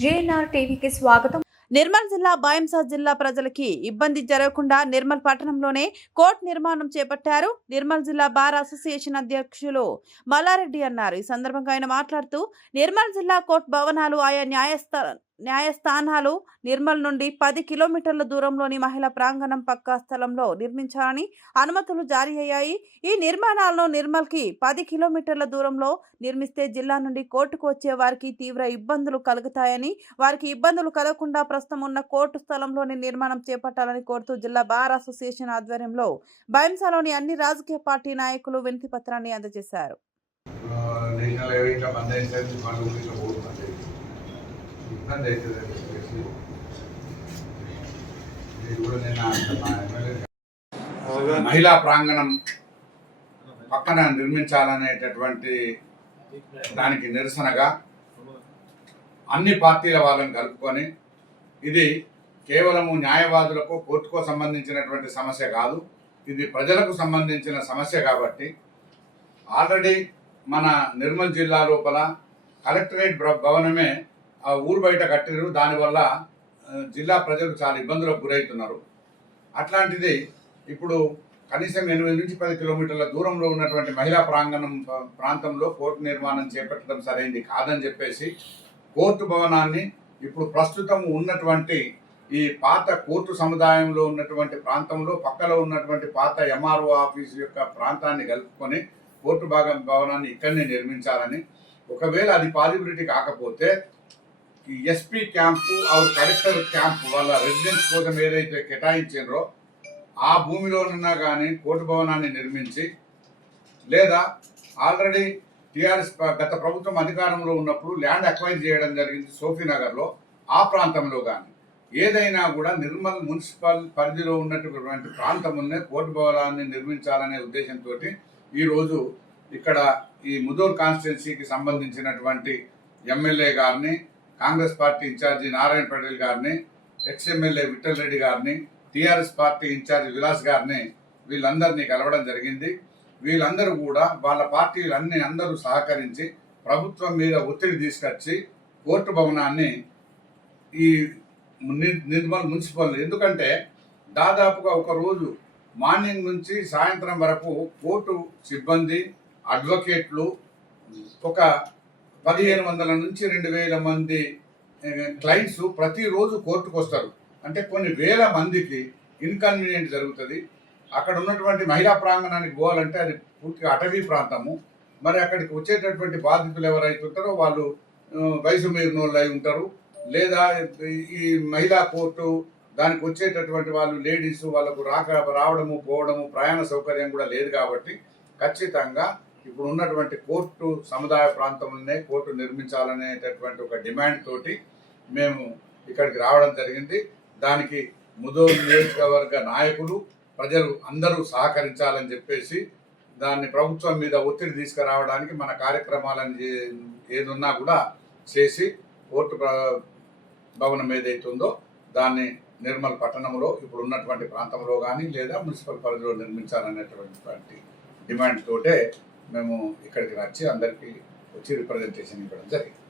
JNR టీవీకి స్వాగతం. నిర్మల్ జిల్లా బాయంసా జిల్లా ప్రజలకి ఇబ్బంది జరగకుండా నిర్మల్ పట్టణంలోనే కోర్టు నిర్మాణం చేపట్టారు. నిర్మల్ జిల్లా బార్ అసోసియేషన్ అధ్యక్షులు మల్లారెడ్డి అన్నారు. ఈ సందర్భంగా ఆయన మాట్లాడుతూ నిర్మల్ జిల్లా కోర్టు భవనాలు ఆయా న్యాయస్థానాలు నిర్మల్ నుండి 10 కిలోమీటర్ల దూరంలోని మహిళా ప్రాంగణం పక్కా స్థలంలో నిర్మించాలని అనుమతులు జారీ అయ్యాయి. ఈ నిర్మాణాలను నిర్మల్కి 10 కిలోమీటర్ల దూరంలో నిర్మిస్తే జిల్లా నుండి కోర్టుకు వచ్చే వారికి తీవ్ర ఇబ్బందులు కలుగుతాయని, వారికి ఇబ్బందులు కలగకుండా ప్రస్తుతం ఉన్న కోర్టు స్థలంలోని నిర్మాణం చేపట్టాలని కోరుతూ జిల్లా బార్ అసోసియేషన్ ఆధ్వర్యంలో బైంసాలోని అన్ని రాజకీయ పార్టీ నాయకులు వినతి పత్రాన్ని అందజేశారు. మహిళా ప్రాంగణం పక్కన నిర్మించాలనేటటువంటి దానికి నిరసనగా అన్ని పార్టీల వాళ్ళని కలుపుకొని, ఇది కేవలము న్యాయవాదులకు కోర్టుకో సంబంధించినటువంటి సమస్య కాదు, ఇది ప్రజలకు సంబంధించిన సమస్య. కాబట్టి ఆల్రెడీ మన నిర్మల్ జిల్లా లోపల కలెక్టరేట్ భవనమే ఊరు బయట కట్టిరు. దానివల్ల జిల్లా ప్రజలు చాలా ఇబ్బందులకు గురవుతున్నారు. అట్లాంటిది ఇప్పుడు కనీసం 8 నుంచి 10 కిలోమీటర్ల దూరంలో ఉన్నటువంటి మహిళా ప్రాంతంలో కోర్టు నిర్మాణం చేపట్టడం సరైనది కాదని చెప్పేసి కోర్టు భవనాన్ని ఇప్పుడు ప్రస్తుతం ఉన్నటువంటి ఈ పాత కోర్టు సముదాయంలో ఉన్నటువంటి ప్రాంతంలో పక్కలో ఉన్నటువంటి పాత ఎంఆర్ఓ ఆఫీసు యొక్క ప్రాంతాన్ని కలుపుకొని కోర్టు భవనాన్ని ఇక్కడనే నిర్మించాలని, ఒకవేళ అది పాసిబిలిటీ కాకపోతే ఎస్పీ క్యాంపు కలెక్టర్ క్యాంపు వాళ్ళ రెసిడెన్స్ కోసం ఏదైతే కేటాయించారో ఆ భూమిలోనున్నా కానీ కోర్టు భవనాన్ని నిర్మించి, లేదా ఆల్రెడీ టీఆర్ఎస్ గత ప్రభుత్వం అధికారంలో ఉన్నప్పుడు ల్యాండ్ అక్వైర్ చేయడం జరిగింది సోఫీనగర్లో, ఆ ప్రాంతంలో కానీ ఏదైనా కూడా నిర్మల్ మున్సిపల్ పరిధిలో ఉన్నటువంటి ప్రాంతంలోనే కోర్టు భవనాన్ని నిర్మించాలనే ఉద్దేశంతో ఈరోజు ఇక్కడ ఈ ముదూర్ కాన్స్టిట్యున్సీకి సంబంధించినటువంటి ఎమ్మెల్యే గారిని, కాంగ్రెస్ పార్టీ ఇన్ఛార్జి నారాయణ పటేల్ గారిని, ఎక్స్ఎమ్మెల్యే విఠల్ రెడ్డి గారిని, టీఆర్ఎస్ పార్టీ ఇన్ఛార్జి విలాస్ గారిని, వీళ్ళందరినీ కలవడం జరిగింది. వీళ్ళందరూ కూడా వాళ్ళ పార్టీలన్నీ అందరూ సహకరించి ప్రభుత్వం మీద ఒత్తిడి తీసుకొచ్చి కోర్టు భవనాన్ని ఈ నిర్మల్ మున్సిపల్, ఎందుకంటే దాదాపుగా ఒక రోజు మార్నింగ్ నుంచి సాయంత్రం వరకు కోర్టు సిబ్బంది, అడ్వకేట్లు, ఒక 1500 నుంచి 2000 మంది క్లయింట్స్ ప్రతిరోజు కోర్టుకు వస్తారు. అంటే కొన్ని వేల మందికి ఇన్కన్వీనియంట్ జరుగుతుంది. అక్కడ ఉన్నటువంటి మహిళా ప్రాంగణానికి పోవాలంటే అది పూర్తిగా అటవీ ప్రాంతము. మరి అక్కడికి వచ్చేటటువంటి బాధితులు ఎవరైతే ఉంటారో వాళ్ళు వయసు మీరిన వాళ్ళు అయి ఉంటారు, లేదా ఈ మహిళా కోర్టు దానికి వచ్చేటటువంటి వాళ్ళు లేడీస్, వాళ్ళకు రావడము పోవడము ప్రయాణ సౌకర్యం కూడా లేదు. కాబట్టి ఖచ్చితంగా ఇప్పుడు ఉన్నటువంటి కోర్టు సముదాయ ప్రాంతంలోనే కోర్టు నిర్మించాలనేటటువంటి ఒక డిమాండ్ తోటి మేము ఇక్కడికి రావడం జరిగింది. దానికి ముదూర్ నియోజకవర్గ నాయకులు, ప్రజలు అందరూ సహకరించాలని చెప్పేసి దాన్ని ప్రభుత్వం మీద ఒత్తిడి తీసుకురావడానికి మన కార్యక్రమాలను ఏదున్నా కూడా చేసి కోర్టు భవనం ఏదైతే ఉందో దాన్ని నిర్మల్ పట్టణంలో ఇప్పుడు ఉన్నటువంటి ప్రాంతంలో కానీ లేదా మున్సిపల్ పరిధిలో నిర్మించాలనేటువంటి డిమాండ్ తోటే మేము ఇక్కడికి వచ్చి అందరికీ వచ్చి రిప్రజెంటేషన్ ఇవ్వడం జరిగింది.